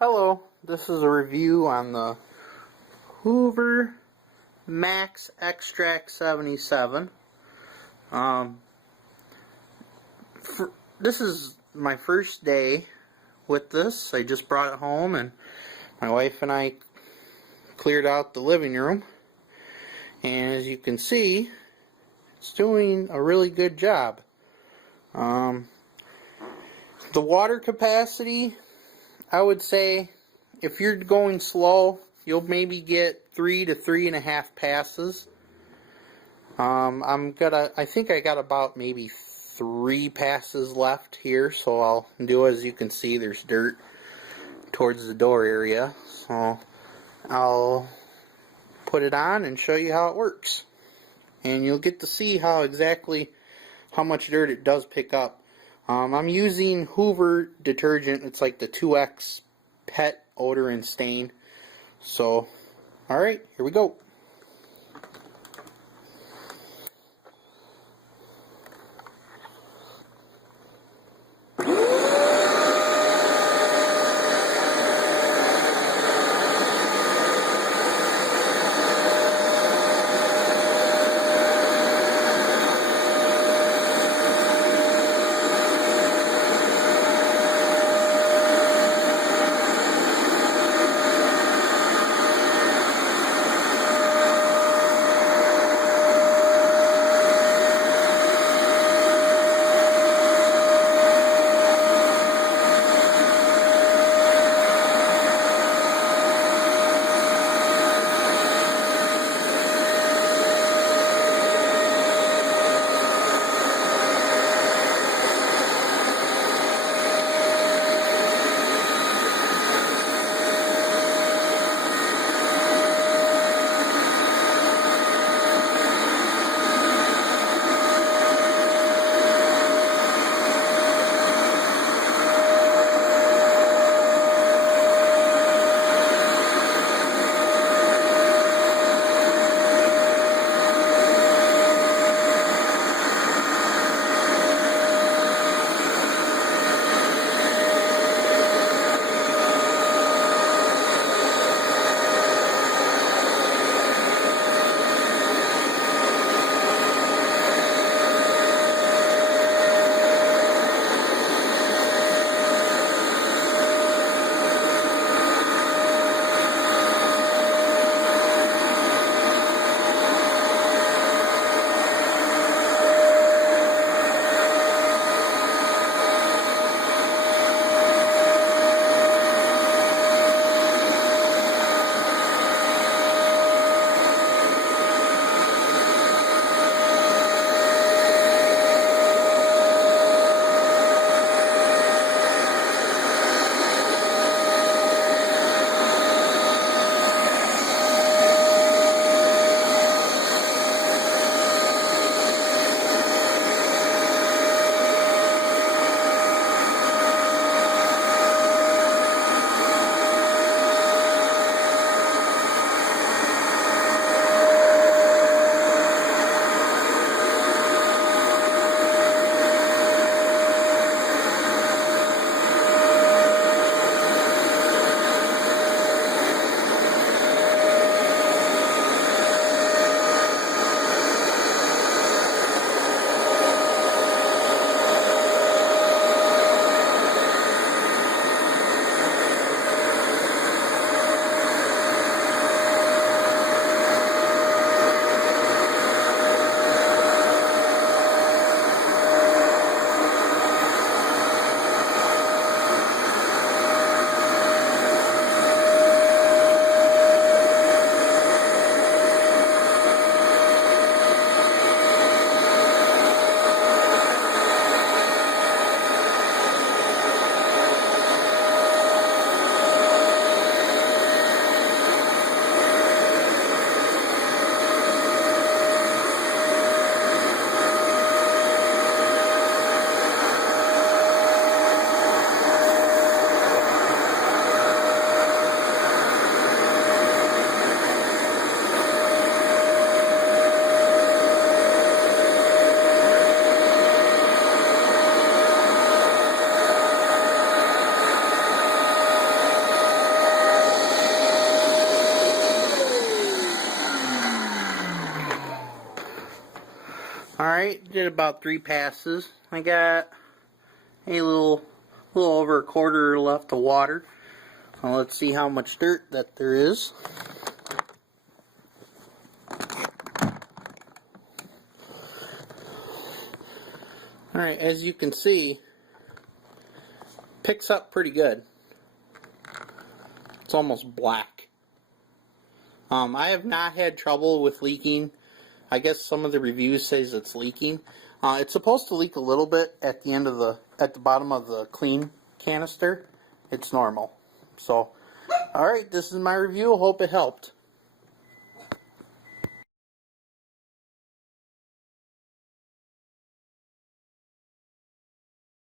Hello, this is a review on the Hoover Max Extract 77. This is my first day with this. I just brought it home and my wife and I cleared out the living room. And as you can see, it's doing a really good job. The water capacity, I would say if you're going slow, you'll maybe get 3 to 3.5 passes. I think I got about maybe 3 passes left here, so I'll do, as you can see, there's dirt towards the door area, so I'll put it on and show you how it works, and you'll get to see how much dirt it does pick up. I'm using Hoover detergent. It's like the 2X pet odor and stain. So, alright, here we go. Alright, did about 3 passes. I got a little over a quarter left of water. Now let's see how much dirt that there is. Alright, as you can see, picks up pretty good. It's almost black. I have not had trouble with leaking. I guess some of the reviews says it's leaking. It's supposed to leak a little bit at the end of at the bottom of the clean canister. It's normal. So, alright, this is my review. Hope it helped.